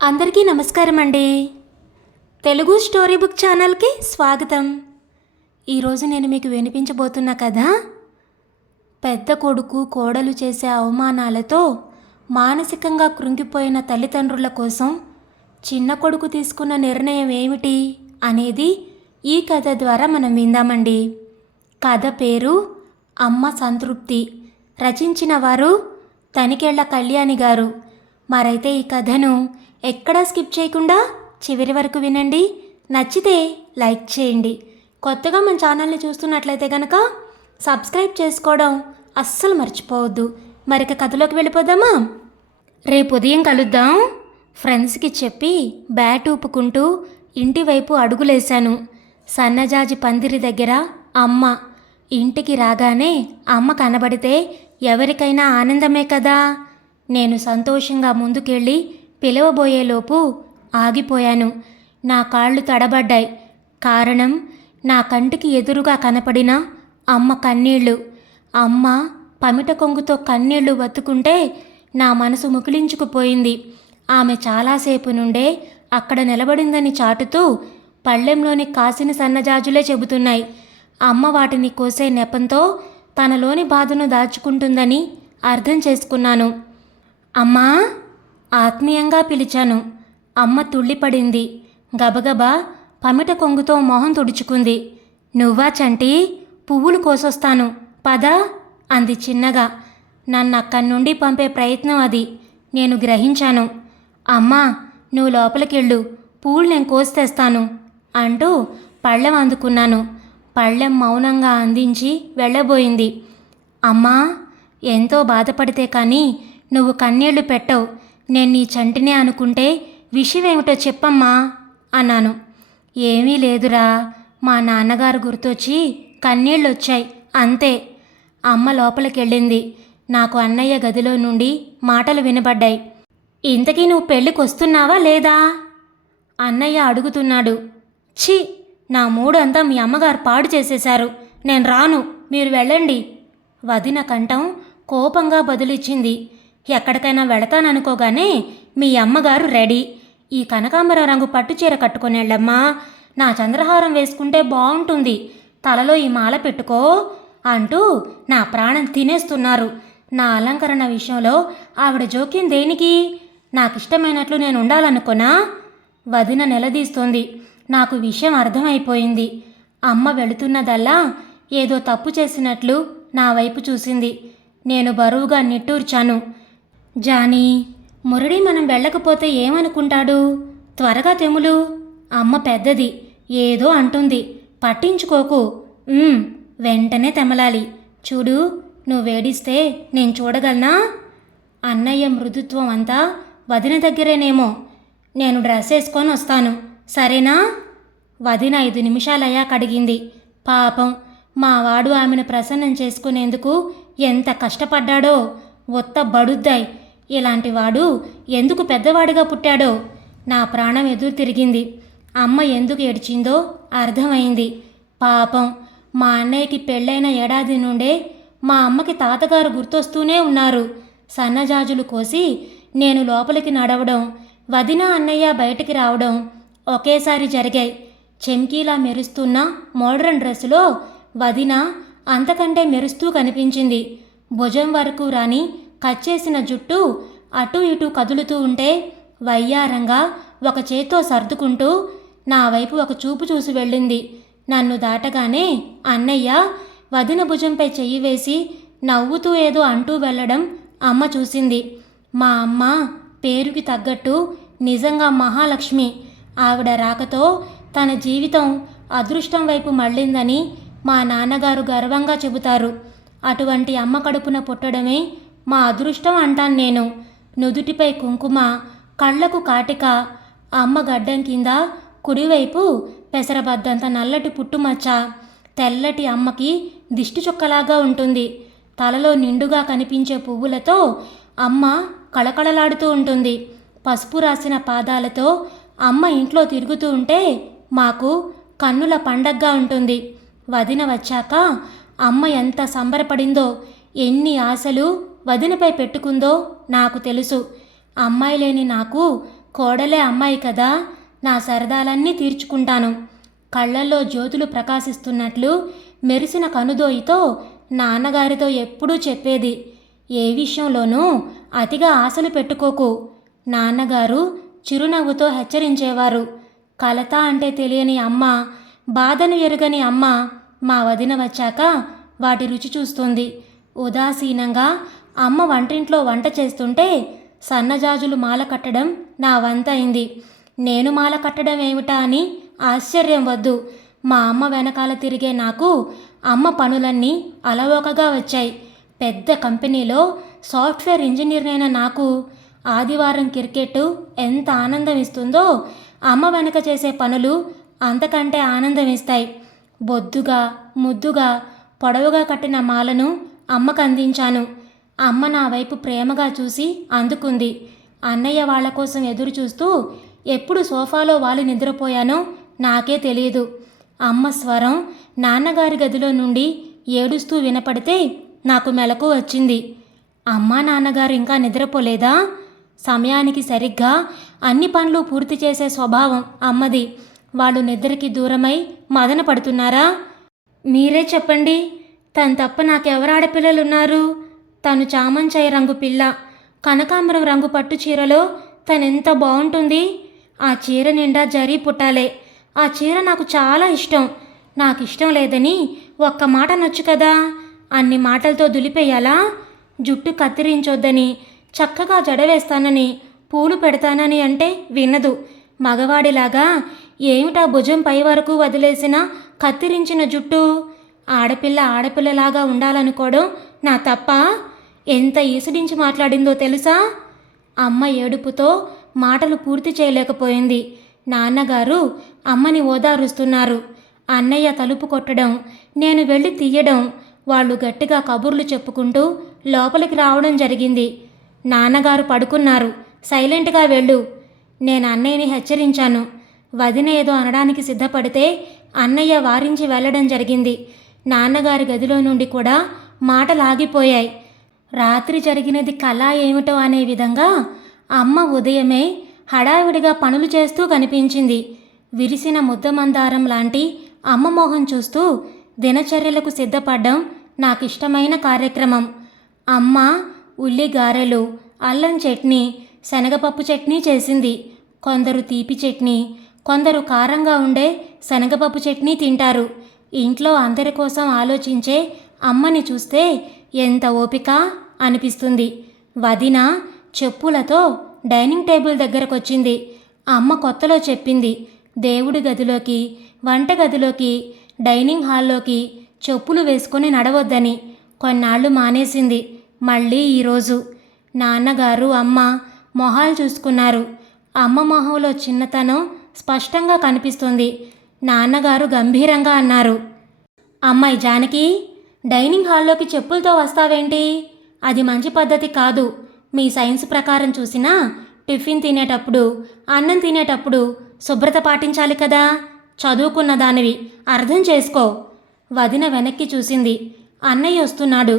అందరికీ నమస్కారం అండి. తెలుగు స్టోరీ బుక్ ఛానల్కి స్వాగతం. ఈరోజు నేను మీకు వినిపించబోతున్న కథ పెద్ద కొడుకు కోడలు చేసే అవమానాలతో మానసికంగా కృంగిపోయిన తల్లిదండ్రుల కోసం చిన్న కొడుకు తీసుకున్న నిర్ణయం ఏమిటి అనేది ఈ కథ ద్వారా మనం విందామండి. కథ పేరు అమ్మ సంతృప్తి. రచించిన వారు తనికెళ్ల కళ్యాణి గారు. మరైతే ఈ కథను ఎక్కడా స్కిప్ చేయకుండా చివరి వరకు వినండి. నచ్చితే లైక్ చేయండి. కొత్తగా మన ఛానల్ని చూస్తున్నట్లయితే కనుక సబ్స్క్రైబ్ చేసుకోవడం అస్సలు మర్చిపోవద్దు. మరిక కథలోకి వెళ్ళిపోదామా? రేపు ఉదయం కలుద్దాం ఫ్రెండ్స్కి చెప్పి బ్యాట్ ఊపుకుంటూ ఇంటి వైపు అడుగులేశాను. సన్నజాజి పందిరి దగ్గర అమ్మ. ఇంటికి రాగానే అమ్మ కనబడితే ఎవరికైనా ఆనందమే కదా. నేను సంతోషంగా ముందుకెళ్ళి పిలవబోయేలోపు ఆగిపోయాను. నా కాళ్ళు తడబడ్డాయి. కారణం నా కంటికి ఎదురుగా కనపడిన అమ్మ కన్నీళ్లు. అమ్మ పమిట కొంగుతో కన్నీళ్లు వత్తుకుంటే నా మనసు ముకిలించుకుపోయింది. ఆమె చాలాసేపు నుండే అక్కడ నిలబడిందని చాటుతూ పళ్ళెంలోని కాసిన సన్నజాజులే చెబుతున్నాయి. అమ్మ వాటిని కోసే నెపంతో తనలోని బాధను దాచుకుంటుందని అర్థం చేసుకున్నాను. అమ్మా, ఆత్మీయంగా పిలిచాను. అమ్మ తుళ్ళిపడింది. గబగబా పమిట కొంగుతో మొహం తుడుచుకుంది. నువ్వా చంటి? పువ్వులు కోసొస్తాను పదా అంది చిన్నగా. నన్ను అక్కడి నుండి పంపే ప్రయత్నం అది. నేను గ్రహించాను. అమ్మా, నువ్వు లోపలికెళ్ళు, పువ్వులు నేను కోసి తెస్తాను అంటూ పళ్ళెం అందుకున్నాను. పళ్ళెం మౌనంగా అందించి వెళ్ళబోయింది. అమ్మా, ఎంతో బాధపడితే కానీ నువ్వు కన్నీళ్లు పెట్టవు. నేను నీ చంటినే అనుకుంటే విషయం ఏమిటో చెప్పమ్మా అన్నాను. ఏమీ లేదురా, మా నాన్నగారు గుర్తొచ్చి కన్నీళ్ళు వచ్చాయి అంతే. అమ్మ లోపలికెళ్ళింది. నాకు అన్నయ్య గదిలో నుండి మాటలు వినబడ్డాయి. ఇంతకీ నువ్వు పెళ్ళికి వస్తున్నావా లేదా అన్నయ్య అడుగుతున్నాడు. ఛీ, నా మూడంతా మీ అమ్మగారు పాడు చేసేశారు. నేను రాను, మీరు వెళ్ళండి. వదిన కంఠం కోపంగా బదులిచ్చింది. ఎక్కడికైనా వెళతాననుకోగానే మీ అమ్మగారు రెడీ. ఈ కనకాంబర రంగు పట్టుచీర కట్టుకునేళ్ళమ్మా, నా చంద్రహారం వేసుకుంటే బాగుంటుంది, తలలో ఈ మాల పెట్టుకో అంటూ నా ప్రాణం తినేస్తున్నారు. నా అలంకరణ విషయంలో ఆవిడ జోక్యం దేనికి? నాకిష్టమైనట్లు నేను ఉండాలనుకున్నా? వదిన నిలదీస్తోంది. నాకు విషయం అర్థమైపోయింది. అమ్మ వెళుతున్నదల్లా ఏదో తప్పు చేసినట్లు నా వైపు చూసింది. నేను బరువుగా నిట్టూర్చాను. జానీ, మురళి మనం వెళ్ళకపోతే ఏమనుకుంటాడు? త్వరగా తెములు. అమ్మ పెద్దది, ఏదో అంటుంది, పట్టించుకోకు. వెంటనే తెమలాలి. చూడు, నువ్వు వేడిస్తే నేను చూడగలనా? అన్నయ్య మృదుత్వం అంతా వదిన దగ్గరేనేమో. నేను డ్రెస్ వేసుకొని వస్తాను, సరేనా? వదిన 5 నిమిషాలయ్యాక అడిగింది. పాపం, మావాడు ఆమెను ప్రసన్నం చేసుకునేందుకు ఎంత కష్టపడ్డాడో. ఒత్త బడుద్దాయి. ఇలాంటి వాడు ఎందుకు పెద్దవాడిగా పుట్టాడో. నా ప్రాణం ఎదురు తిరిగింది. అమ్మ ఎందుకు ఏడ్చిందో అర్థమైంది. పాపం, మా అన్నయ్యకి పెళ్ళైన ఏడాది నుండే మా అమ్మకి తాతగారు గుర్తొస్తూనే ఉన్నారు. సన్నజాజులు కోసి నేను లోపలికి నడవడం, వదిన అన్నయ్య బయటికి రావడం ఒకేసారి జరిగాయి. చెంకీలా మెరుస్తున్న మోడ్రన్ డ్రెస్సులో వదిన అంతకంటే మెరుస్తూ కనిపించింది. భుజం వరకు రాని కచ్చేసిన జుట్టు అటూ ఇటూ కదులుతూ ఉంటే వయ్యారంగా ఒక చేత్తో సర్దుకుంటూ నా వైపు ఒక చూపు చూసి వెళ్ళింది. నన్ను దాటగానే అన్నయ్య వదిన భుజంపై చెయ్యి వేసి నవ్వుతూ ఏదో అంటూ వెళ్ళడం అమ్మ చూసింది. మా అమ్మ పేరుకి తగ్గట్టు నిజంగా మహాలక్ష్మి. ఆవిడ రాకతో తన జీవితం అదృష్టం వైపు మళ్ళిందని మా నాన్నగారు గర్వంగా చెబుతారు. అటువంటి అమ్మ కడుపున పుట్టడమే మా అదృష్టం అంటాను నేను. నుదుటిపై కుంకుమ, కళ్ళకు కాటిక, అమ్మ గడ్డం కింద కుడివైపు పెసరబద్దంత నల్లటి పుట్టుమచ్చ. తెల్లటి అమ్మకి దిష్టి చుక్కలాగా ఉంటుంది. తలలో నిండుగా కనిపించే పువ్వులతో అమ్మ కళకళలాడుతూ ఉంటుంది. పసుపు రాసిన పాదాలతో అమ్మ ఇంట్లో తిరుగుతూ ఉంటే మాకు కన్నుల పండగగా ఉంటుంది. వదిన వచ్చాక అమ్మ ఎంత సంబరపడిందో, ఎన్ని ఆశలు వదినపై పెట్టుకుందో నాకు తెలుసు. అమ్మాయి లేని నాకు కోడలే అమ్మాయి కదా, నా సరదాలన్నీ తీర్చుకుంటాను. కళ్ళల్లో జ్యోతులు ప్రకాశిస్తున్నట్లు మెరిసిన కనుదోయితో నాన్నగారితో ఎప్పుడూ చెప్పేది, ఏ విషయంలోనూ అతిగా ఆశలు పెట్టుకోకు. నాన్నగారు చిరునవ్వుతో హెచ్చరించేవారు. కలత అంటే తెలియని అమ్మ, బాధను ఎరుగని అమ్మ మా వదిన వచ్చాక వాటి రుచి చూస్తుంది. ఉదాసీనంగా అమ్మ వంటింట్లో వంట చేస్తుంటే సన్నజాజులు మాల కట్టడం నా వంతైంది. నేను మాల కట్టడం ఏమిటా అని ఆశ్చర్యం వద్దు. మా అమ్మ వెనకాల తిరిగే నాకు అమ్మ పనులన్నీ అలవోకగా వచ్చాయి. పెద్ద కంపెనీలో సాఫ్ట్వేర్ ఇంజనీర్నైన నాకు ఆదివారం క్రికెట్ ఎంత ఆనందం ఇస్తుందో అమ్మ వెనక చేసే పనులు అంతకంటే ఆనందం ఇస్తాయి. బొద్దుగా ముద్దుగా పొడవుగా కట్టిన మాలను అమ్మకు అందించాను. అమ్మ నా వైపు ప్రేమగా చూసి అందుకుంది. అన్నయ్య వాళ్ళ కోసం ఎదురు చూస్తూ ఎప్పుడు సోఫాలో వాలి నిద్రపోయానో నాకే తెలియదు. అమ్మ స్వరం నాన్నగారి గదిలో నుండి ఏడుస్తూ వినపడితే నాకు మెలకు వచ్చింది. అమ్మా నాన్నగారు ఇంకా నిద్రపోలేదా? సమయానికి సరిగ్గా అన్ని పనులు పూర్తి చేసే స్వభావం అమ్మది. వాళ్ళు నిద్రకి దూరమై మదన పడుతున్నారా? మీరే చెప్పండి. తను తప్ప నాకెవరు ఆడపిల్లలున్నారు? తను చామంచాయ రంగు పిల్ల. కనకాంబరం రంగు పట్టు చీరలో తనెంత బాగుంటుంది. ఆ చీర నిండా జరీ పుట్టాలే. ఆ చీర నాకు చాలా ఇష్టం. నాకు ఇష్టం లేదని ఒక్క మాట నొచ్చు కదా, అన్ని మాటలతో దులిపేయాలా? జుట్టు కత్తిరించొద్దని, చక్కగా జడవేస్తానని, పూలు పెడతానని అంటే వినదు. మగవాడిలాగా ఏమిటా భుజం పై వరకు వదిలేసిన కత్తిరించిన జుట్టు? ఆడపిల్ల ఆడపిల్లలాగా ఉండాలనుకోవడం నా తప్ప? ఎంత ఈసడించి మాట్లాడిందో తెలుసా? అమ్మ ఏడుపుతో మాటలు పూర్తి చేయలేకపోయింది. నాన్నగారు అమ్మని ఓదారుస్తున్నారు. అన్నయ్య తలుపు కొట్టడం, నేను వెళ్ళి తీయడం, వాళ్ళు గట్టిగా కబుర్లు చెప్పుకుంటూ లోపలికి రావడం జరిగింది. నాన్నగారు పడుకున్నారు. సైలెంట్గా వెళ్ళు. నేను అన్నయ్యని హెచ్చరించాను. వదిన ఏదో అనడానికి సిద్ధపడితే అన్నయ్య వారించి వెళ్ళడం జరిగింది. నాన్నగారి గదిలో నుండి కూడా మాటలాగిపోయాయి. రాత్రి జరిగినది కళ ఏమిటో అనే విధంగా అమ్మ ఉదయమే హడావిడిగా పనులు చేస్తూ కనిపించింది. విరిసిన ముద్దమందారం లాంటి అమ్మ మొహం చూస్తూ దినచర్యలకు సిద్ధపడ్డం నాకిష్టమైన కార్యక్రమం. అమ్మ ఉల్లి గారెలు, అల్లం చట్నీ, శనగపప్పు చట్నీ చేసింది. కొందరు తీపి చట్నీ, కొందరు కారంగా ఉండే శనగపప్పు చట్నీ తింటారు. ఇంట్లో అందరి కోసం ఆలోచించే అమ్మని చూస్తే ఎంత ఓపిక అనిపిస్తుంది. వదిన చెప్పులతో డైనింగ్ టేబుల్ దగ్గరకొచ్చింది. అమ్మ కొత్తలో చెప్పింది, దేవుడి గదిలోకి, వంటగదిలోకి, డైనింగ్ హాల్లోకి చెప్పులు వేసుకొని నడవద్దని. కొన్నాళ్ళు మానేసింది. మళ్ళీ ఈరోజు నాన్నగారు అమ్మ మొహాలు చూసుకున్నారు. అమ్మ మొహంలో చిన్నతనం స్పష్టంగా కనిపిస్తుంది. నాన్నగారు గంభీరంగా అన్నారు, అమ్మాయి జానకి, డైనింగ్ హాల్లోకి చెప్పులతో వస్తావేంటి? అది మంచి పద్ధతి కాదు. మీ సైన్స్ ప్రకారం చూసినా టిఫిన్ తినేటప్పుడు, అన్నం తినేటప్పుడు శుభ్రత పాటించాలి కదా. చదువుకున్న దానివి, అర్థం చేసుకో. వదిన వెనక్కి చూసింది. అన్నయ్య వస్తున్నాడు.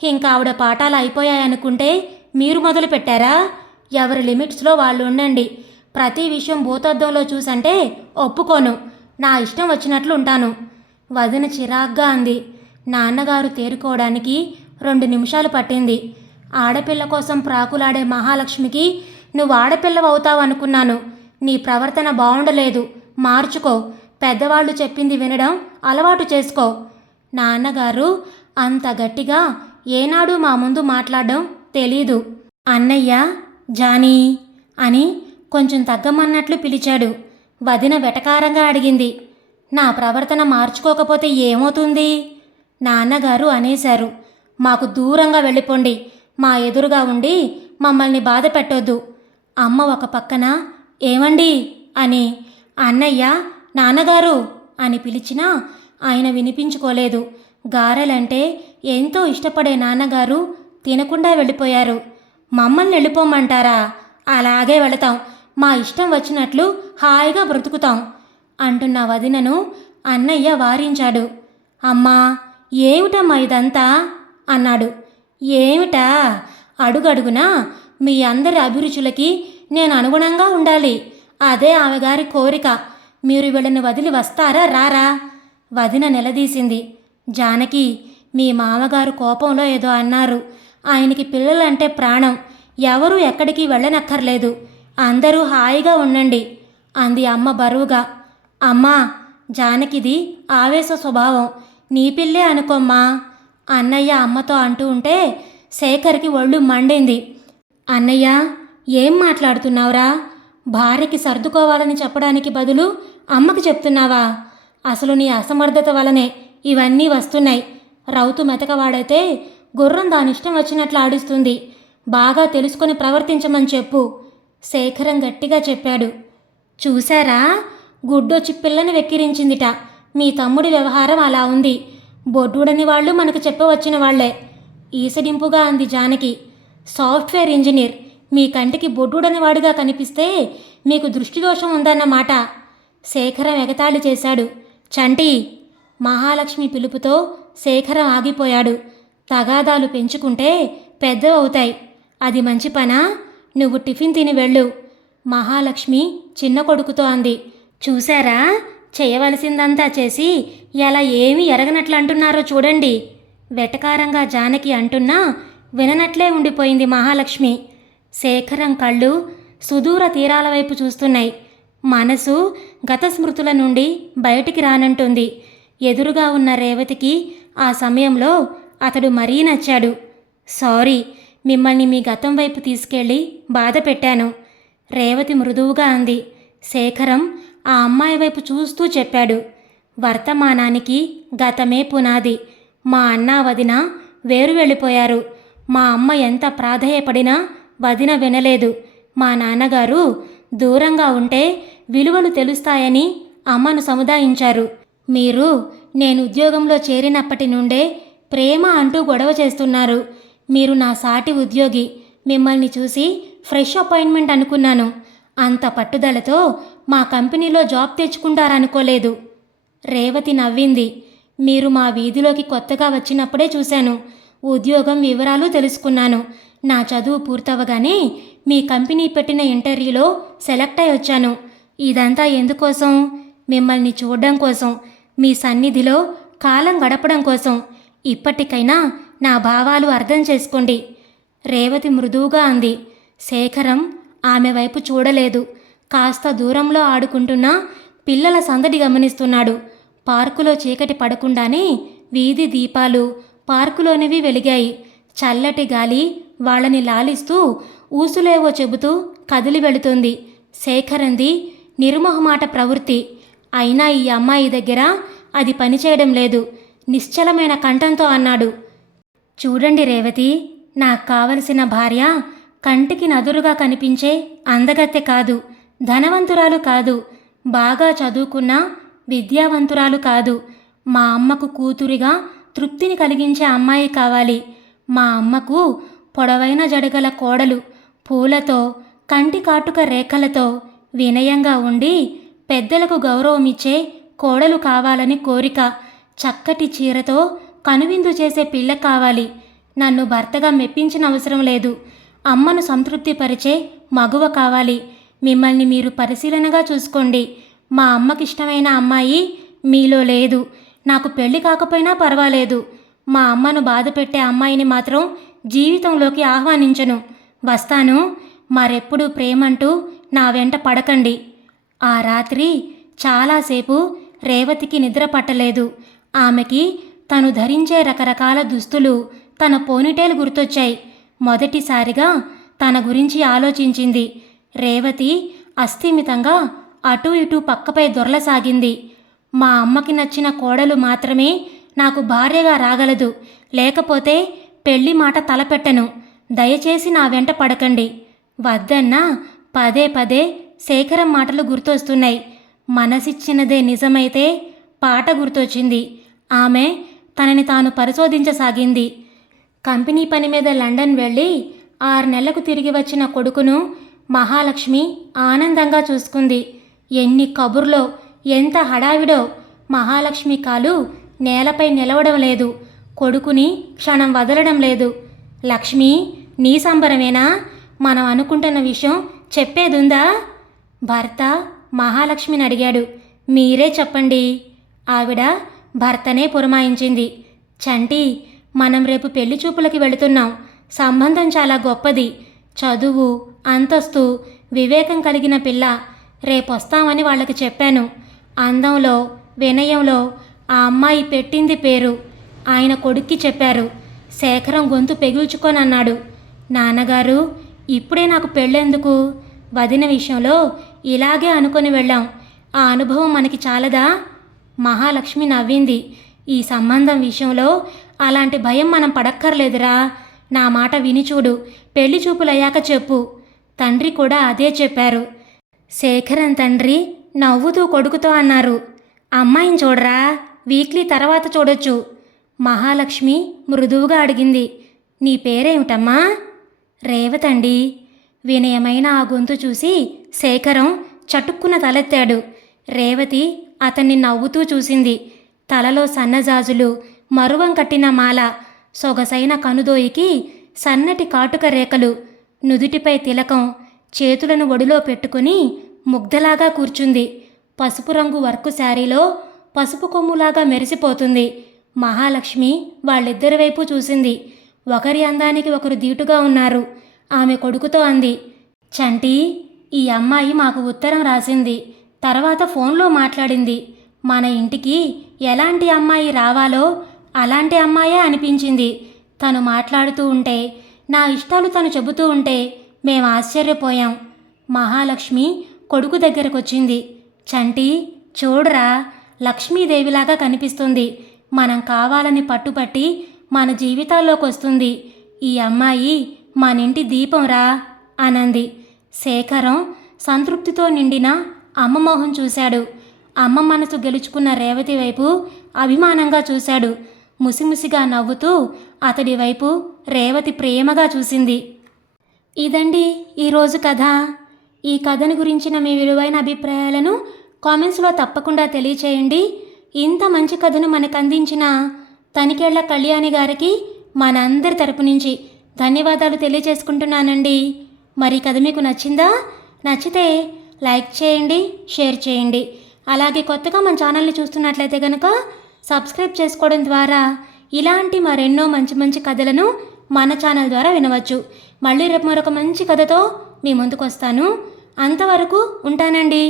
ఇంకా ఆవిడ పాఠాలు అయిపోయాయనుకుంటే మీరు మొదలు పెట్టారా? ఎవరి లిమిట్స్లో వాళ్ళు ఉండండి. ప్రతి విషయం భూతద్దంలో చూసంటే ఒప్పుకోను. నా ఇష్టం వచ్చినట్లు ఉంటాను. వదిన చిరాగ్గా అంది. నాన్నగారు తేరుకోవడానికి 2 నిమిషాలు పట్టింది. ఆడపిల్ల కోసం ప్రాకులాడే మహాలక్ష్మికి నువ్వు ఆడపిల్లవవుతావు అనుకున్నాను. నీ ప్రవర్తన బాగుండలేదు. మార్చుకో. పెద్దవాళ్ళు చెప్పింది వినడం అలవాటు చేసుకో. నాన్నగారు అంత గట్టిగా ఏనాడు మా ముందు మాట్లాడడం తెలీదు. అన్నయ్య, జానీ అని కొంచెం తగ్గమన్నట్లు పిలిచాడు. వదిన వెటకారంగా అడిగింది, నా ప్రవర్తన మార్చుకోకపోతే ఏమవుతుంది? నాన్నగారు అనేశారు, మాకు దూరంగా వెళ్ళిపోండి. మా ఎదురుగా ఉండి మమ్మల్ని బాధ పెట్టొద్దు. అమ్మ ఒక పక్కన ఏమండి అని, అన్నయ్య, నాన్నగారు అని పిలిచినా ఆయన వినిపించుకోలేదు. గారెలంటే ఎంతో ఇష్టపడే నాన్నగారు తినకుండా వెళ్ళిపోయారు. మమ్మల్ని వెళ్ళిపోమంటారా? అలాగే వెళతాం. మా ఇష్టం వచ్చినట్లు హాయిగా బ్రతుకుతాం అంటున్న వదినను అన్నయ్య వారించాడు. అమ్మా, ఏమిటమ్మా ఇదంతా అన్నాడు. ఏమిటా? అడుగడుగునా మీ అందరి అభిరుచులకి నేను అనుగుణంగా ఉండాలి. అదే ఆమె గారి కోరిక. మీరు వీళ్ళని వదిలి వస్తారా రారా? వదిన నిలదీసింది. జానకి, మీ మామగారు కోపంలో ఏదో అన్నారు. ఆయనకి పిల్లలంటే ప్రాణం. ఎవరూ ఎక్కడికి వెళ్ళనక్కర్లేదు. అందరూ హాయిగా ఉండండి అంది అమ్మ బరువుగా. అమ్మా, జానకిది ఆవేశ స్వభావం. నీ పిల్లే అనుకోమ్మా అన్నయ్య అమ్మతో అంటూ ఉంటే శేఖర్కి ఒళ్ళు మండింది. అన్నయ్య, ఏం మాట్లాడుతున్నావురా? భార్యకి సర్దుకోవాలని చెప్పడానికి బదులు అమ్మకి చెప్తున్నావా? అసలు నీ అసమర్థత వలనే ఇవన్నీ వస్తున్నాయి. రౌతు మెతకవాడైతే గుర్రం దానిష్టం వచ్చినట్లు ఆడిస్తుంది. బాగా తెలుసుకొని ప్రవర్తించమని చెప్పు శేఖరం గట్టిగా చెప్పాడు. చూశారా, గుడ్డొచ్చి పిల్లని వెక్కిరించిందిట. మీ తమ్ముడి వ్యవహారం అలా ఉంది. బొడ్డుడని వాళ్ళు మనకు చెప్పవచ్చిన వాళ్లే ఈసడింపుగా అంది జానకి. సాఫ్ట్వేర్ ఇంజనీర్ మీ కంటికి బొడ్డుడని వాడిగా కనిపిస్తే మీకు దృష్టిదోషం ఉందన్నమాట శేఖరం ఎగతాళి చేశాడు. చంటి, మహాలక్ష్మి పిలుపుతో శేఖరం ఆగిపోయాడు. తగాదాలు పెంచుకుంటే పెద్దవవుతాయి. అది మంచి పనా? నువ్వు టిఫిన్ తిని వెళ్ళు మహాలక్ష్మి చిన్న కొడుకుతో అంది. చూశారా, చేయవలసిందంతా చేసి ఎలా ఏమీ ఎరగనట్లు అంటున్నారో చూడండి వెటకారంగా జానకి అంటున్నా విననట్లే ఉండిపోయింది మహాలక్ష్మి. శేఖరం కళ్ళు సుదూర తీరాల వైపు చూస్తున్నాయి. మనసు గత స్మృతుల నుండి బయటికి రానంటుంది. ఎదురుగా ఉన్న రేవతికి ఆ సమయంలో అతడు మరీ నచ్చాడు. సారీ, మిమ్మల్ని మీ గతం వైపు తీసుకెళ్ళి బాధ పెట్టాను రేవతి మృదువుగా అంది. శేఖరం ఆ అమ్మాయి వైపు చూస్తూ చెప్పాడు. వర్తమానానికి గతమే పునాది. మా అన్నా వదిన వేరు వెళ్ళిపోయారు. మా అమ్మ ఎంత ప్రాధేయపడినా వదిన వినలేదు. మా నాన్నగారు దూరంగా ఉంటే విలువలు తెలుస్తాయని అమ్మను సముదాయించారు. మీరు నేను ఉద్యోగంలో చేరినప్పటి నుండే ప్రేమ అంటూ గొడవ చేస్తున్నారు. మీరు నా సాటి ఉద్యోగి. మిమ్మల్ని చూసి ఫ్రెష్ అపాయింట్మెంట్ అనుకున్నాను. అంత పట్టుదలతో మా కంపెనీలో జాబ్ తెచ్చుకుంటారనుకోలేదు రేవతి నవ్వింది. మీరు మా వీధిలోకి కొత్తగా వచ్చినప్పుడే చూశాను. ఉద్యోగం వివరాలు తెలుసుకున్నాను. నా చదువు పూర్తవగానే మీ కంపెనీ పెట్టిన ఇంటర్వ్యూలో సెలెక్ట్ అయి వచ్చాను. ఇదంతా ఎందుకోసం? మిమ్మల్ని చూడడం కోసం, మీ సన్నిధిలో కాలం గడపడం కోసం. ఇప్పటికైనా నా భావాలు అర్థం చేసుకోండి రేవతి మృదువుగా అంది. శేఖరం ఆమె వైపు చూడలేదు. కాస్త దూరంలో ఆడుకుంటున్న పిల్లల సందడి గమనిస్తున్నాడు. పార్కులో చీకటి పడకుండానే వీధి దీపాలు పార్కులోనివి వెలిగాయి. చల్లటి గాలి వాళ్ళని లాలిస్తూ ఊసులేవో చెబుతూ కదిలి వెళుతుంది. శేఖరంది నిర్మోహమాట ప్రవృత్తి. అయినా ఈ అమ్మాయి దగ్గర అది పనిచేయడం లేదు. నిశ్చలమైన కంఠంతో అన్నాడు. చూడండి రేవతి, నాకు కావలసిన భార్య కంటికి నదురుగా కనిపించే అందగత్తె కాదు, ధనవంతురాలు కాదు, బాగా చదువుకున్న విద్యావంతురాలు కాదు. మా అమ్మకు కూతురిగా తృప్తిని కలిగించే అమ్మాయి కావాలి. మా అమ్మకు పొడవైన జడగల కోడలు, పూలతో కంటి కాటుక రేఖలతో వినయంగా ఉండి పెద్దలకు గౌరవమిచ్చే కోడలు కావాలని కోరిక. చక్కటి చీరతో కనువిందు చేసే పిల్ల కావాలి. నన్ను భర్తగా మెప్పించిన అవసరం లేదు. అమ్మను సంతృప్తిపరిచే మగువ కావాలి. మిమ్మల్ని మీరు పరిశీలనగా చూసుకోండి. మా అమ్మకిష్టమైన అమ్మాయి మీలో లేదు. నాకు పెళ్లి కాకపోయినా పర్వాలేదు. మా అమ్మను బాధపెట్టే అమ్మాయిని మాత్రం జీవితంలోకి ఆహ్వానించను. వస్తాను. మరెప్పుడు ప్రేమంటూ నా వెంట పడకండి. ఆ రాత్రి చాలాసేపు రేవతికి నిద్ర పట్టలేదు. ఆమెకి తను ధరించే రకరకాల దుస్తులు, తన పోనీటేలు గుర్తొచ్చాయి. మొదటిసారిగా తన గురించి ఆలోచించింది. రేవతి అస్థిమితంగా అటూ ఇటూ పక్కపై దొరలసాగింది. మా అమ్మకి నచ్చిన కోడలు మాత్రమే నాకు భార్యగా రాగలదు. లేకపోతే పెళ్లి మాట తలపెట్టను. దయచేసి నా వెంట పడకండి. వద్దన్నా పదే పదే శేఖరం మాటలు గుర్తొస్తున్నాయి. మనసిచ్చినదే నిజమైతే పాట గుర్తొచ్చింది. ఆమె తనని తాను పరిశోధించసాగింది. కంపెనీ పని మీద లండన్ వెళ్ళి 6 నెలలకు తిరిగి వచ్చిన కొడుకును మహాలక్ష్మి ఆనందంగా చూసుకుంది. ఎన్ని కబుర్లో, ఎంత హడావిడో. మహాలక్ష్మి కాలు నేలపై నిలవడం లేదు. కొడుకుని క్షణం వదలడం లేదు. లక్ష్మి, నీ సంబరమేనా? మనం అనుకుంటున్న విషయం చెప్పేదుందా? భర్త మహాలక్ష్మిని అడిగాడు. మీరే చెప్పండి. ఆవిడ భర్తనే పురమాయించింది. చంటి, మనం రేపు పెళ్లి చూపులకి వెళుతున్నాం. సంబంధం చాలా గొప్పది. చదువు, అంతస్తు, వివేకం కలిగిన పిల్ల. రేపొస్తామని వాళ్ళకి చెప్పాను. అందంలో, వినయంలో ఆ అమ్మాయి పెట్టింది పేరు. ఆయన కొడుక్కి చెప్పారు. శేఖరం గొంతు పెగుల్చుకొని అన్నాడు, నాన్నగారు, ఇప్పుడే నాకు పెళ్ళెందుకు? వదిన విషయంలో ఇలాగే అనుకొని వెళ్ళాం. ఆ అనుభవం మనకి చాలదా? మహాలక్ష్మి నవ్వింది. ఈ సంబంధం విషయంలో అలాంటి భయం మనం పడక్కర్లేదురా. నా మాట విని చూడు. పెళ్లి చూపులయ్యాక చెప్పు. తండ్రి కూడా అదే చెప్పారు. శేఖరన్ తండ్రి నవ్వుతూ కొడుకుతో అన్నారు, అమ్మాయిని చూడరా, వీక్లీ తర్వాత చూడొచ్చు. మహాలక్ష్మి మృదువుగా అడిగింది, నీ పేరేమిటమ్మా? రేవతండి. వినయమైన ఆ గొంతు చూసి శేఖరం చటుక్కున తలెత్తాడు. రేవతి అతన్ని నవ్వుతూ చూసింది. తలలో సన్నజాజులు, మరువం కట్టిన మాల, సొగసైన కనుదోయికి సన్నటి కాటుక రేఖలు, నుదుటిపై తిలకం, చేతులను ఒడిలో పెట్టుకుని ముగ్ధలాగా కూర్చుంది. పసుపు రంగు వర్కు శారీలో పసుపు కొమ్ములాగా మెరిసిపోతుంది. మహాలక్ష్మి వాళ్ళిద్దరి వైపు చూసింది. ఒకరి అందానికి ఒకరు దీటుగా ఉన్నారు. ఆమె కొడుకుతో అంది, చంటి, ఈ అమ్మాయి మాకు ఉత్తరం రాసింది. తర్వాత ఫోన్లో మాట్లాడింది. మన ఇంటికి ఎలాంటి అమ్మాయి రావాలో అలాంటి అమ్మాయే అనిపించింది. తను మాట్లాడుతూ ఉంటే, నా ఇష్టాలు తను చెబుతూ ఉంటే మేం ఆశ్చర్యపోయాం. మహాలక్ష్మి కొడుకు దగ్గరకొచ్చింది. చంటి, చూడరా, లక్ష్మీదేవిలాగా కనిపిస్తుంది. మనం కావాలని పట్టుపట్టి మన జీవితాల్లోకి వస్తుంది. ఈ అమ్మాయి మనింటి దీపంరా అనంది. శేఖరం సంతృప్తితో నిండిన అమ్మ మొహం చూశాడు. అమ్మ మనసు గెలుచుకున్న రేవతి వైపు అభిమానంగా చూశాడు. ముసిముసిగా నవ్వుతూ అతడి వైపు రేవతి ప్రేమగా చూసింది. ఇదండి ఈరోజు కథ. ఈ కథను గురించిన మీ విలువైన అభిప్రాయాలను కామెంట్స్లో తప్పకుండా తెలియచేయండి. ఇంత మంచి కథను మనకు అందించిన తనికేళ్ల కళ్యాణి గారికి మనందరి తరపు నుంచి ధన్యవాదాలు తెలియజేసుకుంటున్నానండి. మరి కథ మీకు నచ్చిందా? నచ్చితే లైక్ చేయండి, షేర్ చేయండి. అలాగే కొత్తగా మన ఛానల్ని చూస్తున్నట్లయితే కనుక సబ్స్క్రైబ్ చేసుకోవడం ద్వారా ఇలాంటి మరెన్నో మంచి మంచి కథలను మన ఛానల్ ద్వారా వినవచ్చు. మళ్ళీ రేపు మరొక మంచి కథతో మీ ముందుకు వస్తాను. అంతవరకు ఉంటానండి.